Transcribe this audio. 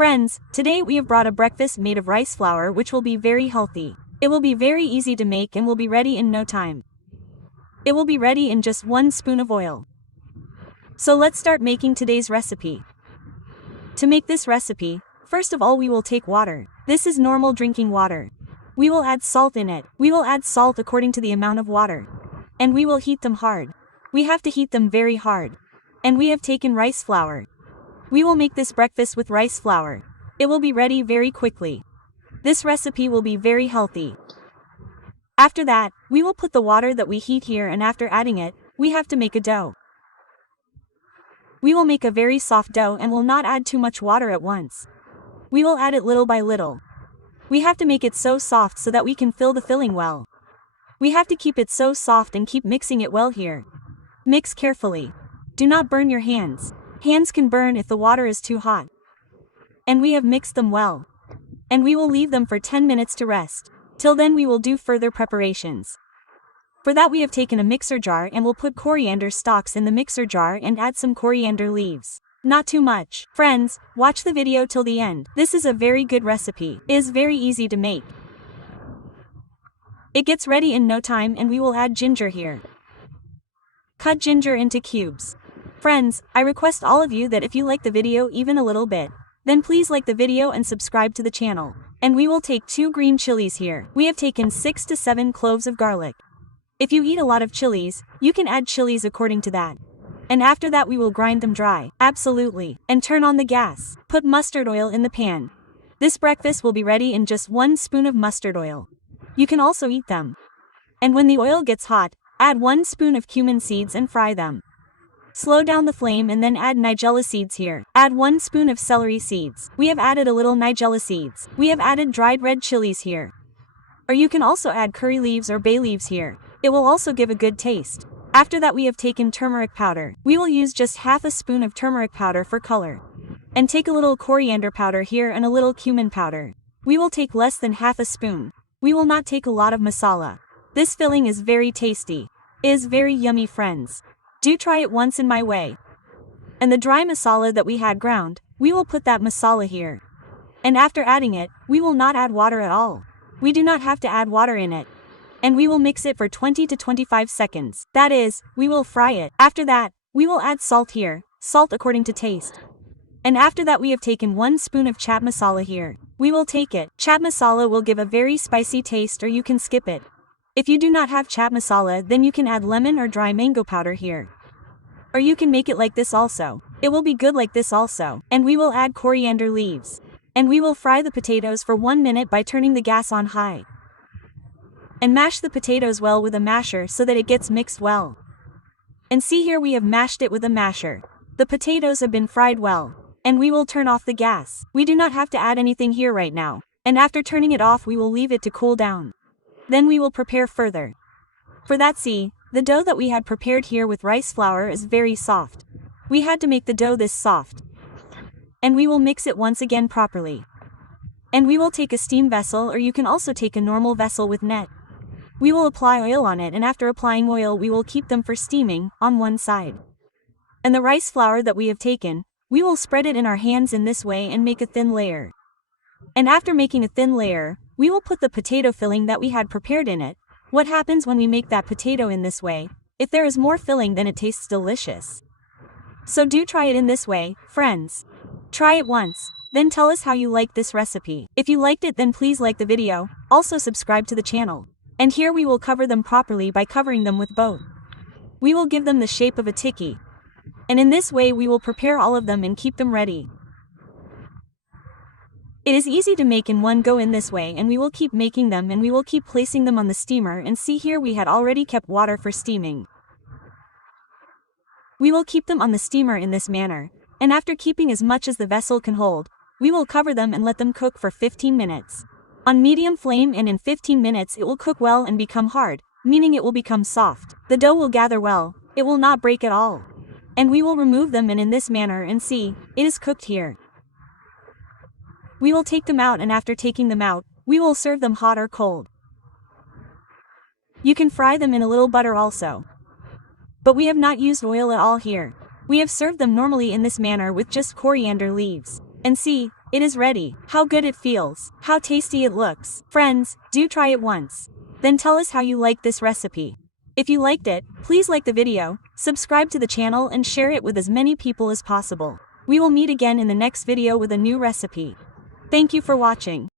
Friends, today we have brought a breakfast made of rice flour which will be very healthy. It will be very easy to make and will be ready in no time. It will be ready in just 1 spoon of oil. So let's start making today's recipe. To make this recipe, first of all we will take water. This is normal drinking water. We will add salt in it. We will add salt according to the amount of water. And we will heat them hard. We have to heat them very hard. And we have taken rice flour. We will make this breakfast with rice flour. It will be ready very quickly. This recipe will be very healthy. After that, we will put the water that we heat here, and after adding it, we have to make a dough. We will make a very soft dough and will not add too much water at once. We will add it little by little. We have to make it so soft so that we can fill the filling well. We have to keep it so soft and keep mixing it well here. Mix carefully. Do not burn your hands. Hands can burn if the water is too hot. And we have mixed them well. And we will leave them for 10 minutes to rest. Till then we will do further preparations. For that we have taken a mixer jar and will put coriander stalks in the mixer jar and add some coriander leaves. Not too much. Friends, watch the video till the end. This is a very good recipe. It is very easy to make. It gets ready in no time, and we will add ginger here. Cut ginger into cubes. Friends, I request all of you that if you like the video even a little bit, then please like the video and subscribe to the channel. And we will take 2 green chilies here. We have taken 6 to 7 cloves of garlic. If you eat a lot of chilies, you can add chilies according to that. And after that we will grind them dry. Absolutely. And turn on the gas. Put mustard oil in the pan. This breakfast will be ready in just 1 spoon of mustard oil. You can also eat them. And when the oil gets hot, add 1 spoon of cumin seeds and fry them. Slow down the flame and then add nigella seeds here. Add 1 spoon of celery seeds. We have added a little nigella seeds. We have added dried red chilies here. Or you can also add curry leaves or bay leaves here. It will also give a good taste. After that we have taken turmeric powder. We will use just half a spoon of turmeric powder for color. And take a little coriander powder here and a little cumin powder. We will take less than half a spoon. We will not take a lot of masala. This filling is very tasty. It is very yummy, friends. Do try it once in my way. And the dry masala that we had ground, we will put that masala here. And after adding it, we will not add water at all. We do not have to add water in it. And we will mix it for 20 to 25 seconds. That is, we will fry it. After that, we will add salt here, salt according to taste. And after that we have taken 1 spoon of chaat masala here. We will take it. Chaat masala will give a very spicy taste, or you can skip it. If you do not have chaat masala, then you can add lemon or dry mango powder here. Or you can make it like this also. It will be good like this also. And we will add coriander leaves. And we will fry the potatoes for 1 minute by turning the gas on high. And mash the potatoes well with a masher so that it gets mixed well. And see here we have mashed it with a masher. The potatoes have been fried well. And we will turn off the gas. We do not have to add anything here right now. And after turning it off we will leave it to cool down. Then we will prepare further. For that, see, the dough that we had prepared here with rice flour is very soft. We had to make the dough this soft. And we will mix it once again properly. And we will take a steam vessel, or you can also take a normal vessel with net. We will apply oil on it, and after applying oil we will keep them for steaming on one side. And the rice flour that we have taken, we will spread it in our hands in this way and make a thin layer. And after making a thin layer, we will put the potato filling that we had prepared in it. What happens when we make that potato in this way? If there is more filling, then it tastes delicious. So do try it in this way, friends. Try it once, then tell us how you like this recipe. If you liked it, then please like the video, also subscribe to the channel. And here we will cover them properly by covering them with both. We will give them the shape of a tikki. And in this way we will prepare all of them and keep them ready. It is easy to make in one go in this way, and we will keep making them, and we will keep placing them on the steamer. And see here we had already kept water for steaming. We will keep them on the steamer in this manner, and after keeping as much as the vessel can hold, we will cover them and let them cook for 15 minutes. On medium flame, and in 15 minutes it will cook well and become hard, meaning it will become soft. The dough will gather well, it will not break at all. And we will remove them, and in this manner, and see, it is cooked here. We will take them out, and after taking them out, we will serve them hot or cold. You can fry them in a little butter also. But we have not used oil at all here. We have served them normally in this manner with just coriander leaves. And see, It is ready. How good it feels. How tasty it looks. Friends, do try it once. Then tell us how you like this recipe. If you liked it, please like the video, subscribe to the channel and share it with as many people as possible. We will meet again in the next video with a new recipe. Thank you for watching.